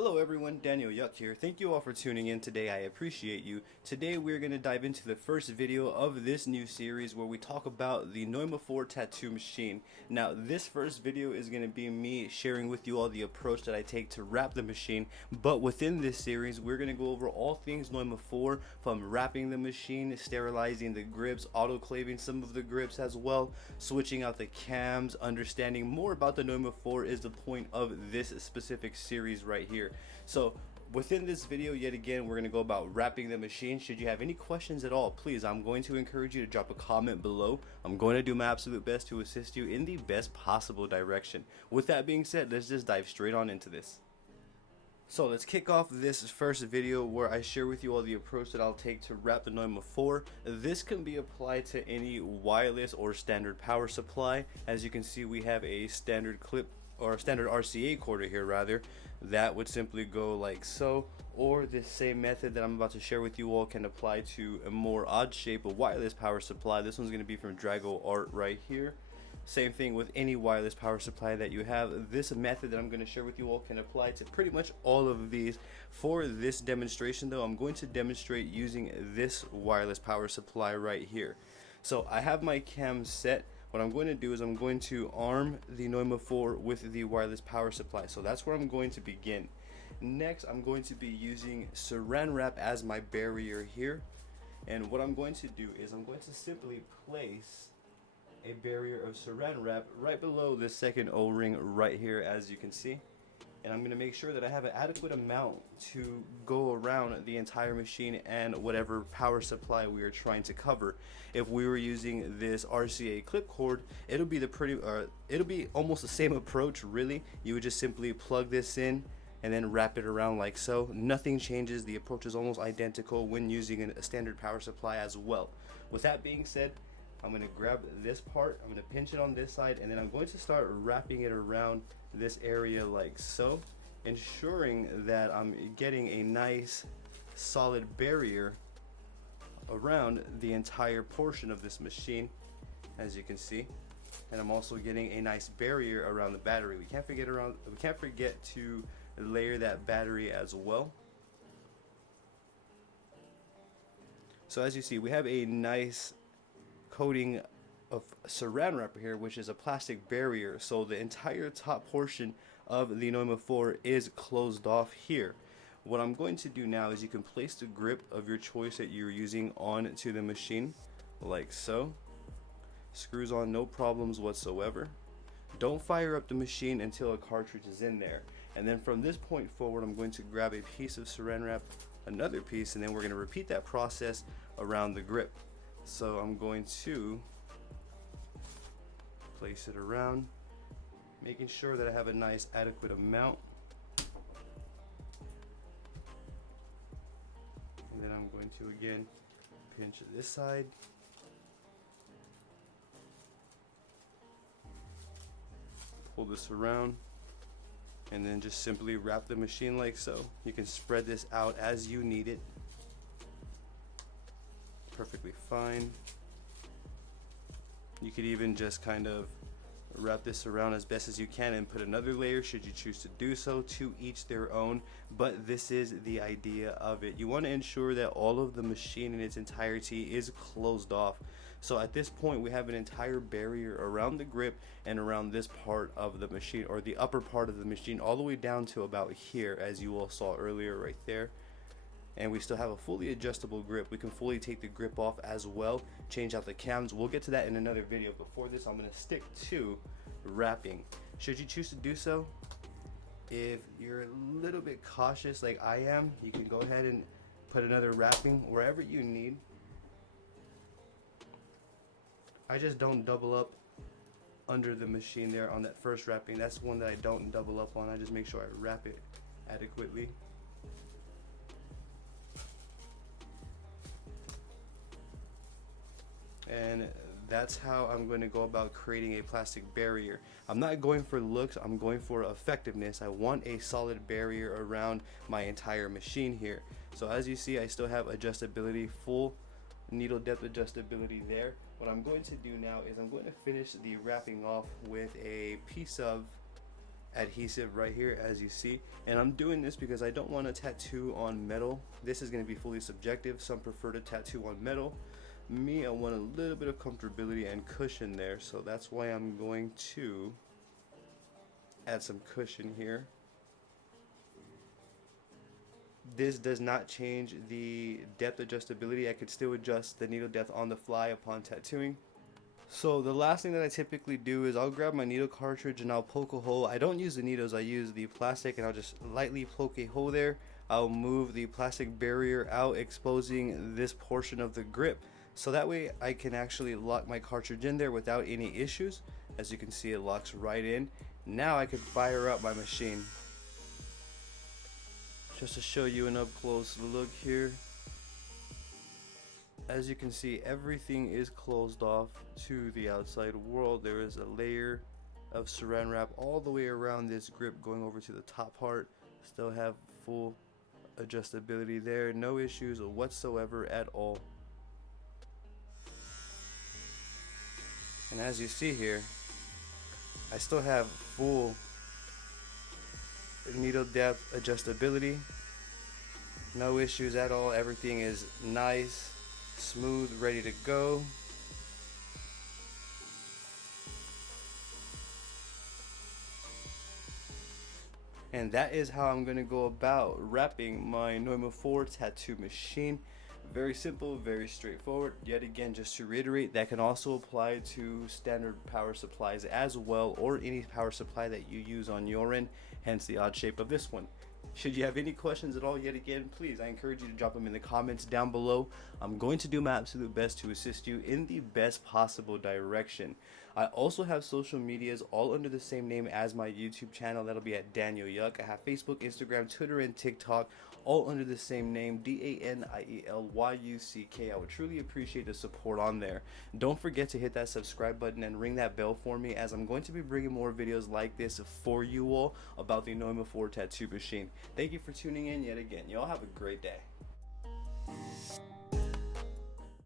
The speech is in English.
Hello everyone, Daniel Yuck here. Thank you all for tuning in today. I appreciate you. Today we're going to dive into the first video of this new series where we talk about the Neuma Site tattoo machine. Now this first video is going to be me sharing with you all the approach that I take to wrap the machine, but within this series we're going to go over all things Neuma Site, from wrapping the machine, sterilizing the grips, autoclaving some of the grips as well, switching out the cams. Understanding more about the Neuma Site is the point of this specific series right here. So within this video, yet again, we're going to go about wrapping the machine. Should you have any questions at all, please, I'm going to encourage you to drop a comment below. I'm going to do my absolute best to assist you in the best possible direction. With that being said, let's just dive straight on into this. So let's kick off this first video where I share with you all the approach that I'll take to wrap the Neuma Site. This can be applied to any wireless or standard power supply. As you can see, we have a standard clip or standard RCA cord here rather, that would simply go like so, or this same method that I'm about to share with you all can apply to a more odd shape of wireless power supply. This one's going to be from Drago Art right here. Same thing with any wireless power supply that you have. This method that I'm going to share with you all can apply to pretty much all of these. For this demonstration though, I'm going to demonstrate using this wireless power supply right here. So I have my cam set. What I'm going to do is I'm going to arm the Neuma Site with the wireless power supply. So that's where I'm going to begin. Next, I'm going to be using saran wrap as my barrier here. And what I'm going to do is I'm going to simply place a barrier of saran wrap right below the second O-ring right here, as you can see. And I'm going to make sure that I have an adequate amount to go around the entire machine and whatever power supply we are trying to cover. If we were using this RCA clip cord, it'll be almost the same approach really. You would just simply plug this in and then wrap it around like so. Nothing changes. The approach is almost identical when using a standard power supply as well. With that being said, I'm going to grab this part, I'm going to pinch it on this side, and then I'm going to start wrapping it around this area like so, ensuring that I'm getting a nice solid barrier around the entire portion of this machine, as you can see. And I'm also getting a nice barrier around the battery. We can't forget to layer that battery as well. So as you see, we have a nice coating of saran wrap here, which is a plastic barrier, so the entire top portion of the Neuma Site is closed off here. What I'm going to do now is you can place the grip of your choice that you're using onto the machine like so. Screws on, no problems whatsoever. Don't fire up the machine until a cartridge is in there, and then from this point forward I'm going to grab a piece of saran wrap, another piece, and then we're going to repeat that process around the grip. So I'm going to place it around, making sure that I have a nice adequate amount. And then I'm going to again pinch this side. Pull this around and then just simply wrap the machine like so. You can spread this out as you need it. Perfectly fine. You could even just kind of wrap this around as best as you can and put another layer should you choose to do so. To each their own, but this is the idea of it. You want to ensure that all of the machine in its entirety is closed off. So at this point we have an entire barrier around the grip and around this part of the machine, or the upper part of the machine, all the way down to about here, as you all saw earlier right there. And we still have a fully adjustable grip. We can fully take the grip off as well, change out the cams. We'll get to that in another video. Before this, I'm going to stick to wrapping. Should you choose to do so, if you're a little bit cautious like I am, you can go ahead and put another wrapping wherever you need. I just don't double up under the machine there on that first wrapping. That's one that I don't double up on. I just make sure I wrap it adequately. And that's how I'm going to go about creating a plastic barrier. I'm not going for looks, I'm going for effectiveness. I want a solid barrier around my entire machine here. So as you see, I still have adjustability, full needle depth adjustability there. What I'm going to do now is I'm going to finish the wrapping off with a piece of adhesive right here, as you see. And I'm doing this because I don't want to tattoo on metal. This is going to be fully subjective. Some prefer to tattoo on metal. Me, I want a little bit of comfortability and cushion there, so that's why I'm going to add some cushion here. This does not change the depth adjustability. I could still adjust the needle depth on the fly upon tattooing. So the last thing that I typically do is I'll grab my needle cartridge and I'll poke a hole. I don't use the needles, I use the plastic, and I'll just lightly poke a hole there. I'll move the plastic barrier out, exposing this portion of the grip, so that way I can actually lock my cartridge in there without any issues. As you can see, it locks right in. Now I can fire up my machine. Just to show you an up close look here. As you can see, everything is closed off to the outside world. There is a layer of saran wrap all the way around this grip going over to the top part. Still have full adjustability there, no issues whatsoever at all. And as you see here, I still have full needle depth adjustability, no issues at all. Everything is nice, smooth, ready to go. And that is how I'm going to go about wrapping my Neuma 4 tattoo machine. Very simple, very straightforward. Yet again, just to reiterate, that can also apply to standard power supplies as well, or any power supply that you use on your end, hence the odd shape of this one. Should you have any questions at all, yet again, please, I encourage you to drop them in the comments down below. I'm going to do my absolute best to assist you in the best possible direction. I also have social medias all under the same name as my YouTube channel. That'll be at Daniel Yuck. I have Facebook, Instagram, Twitter, and TikTok, all under the same name, DanielYuck. I would truly appreciate the support on there. Don't forget to hit that subscribe button and ring that bell for me, as I'm going to be bringing more videos like this for you all about the Neuma 4 tattoo machine. Thank you for tuning in yet again. Y'all have a great day.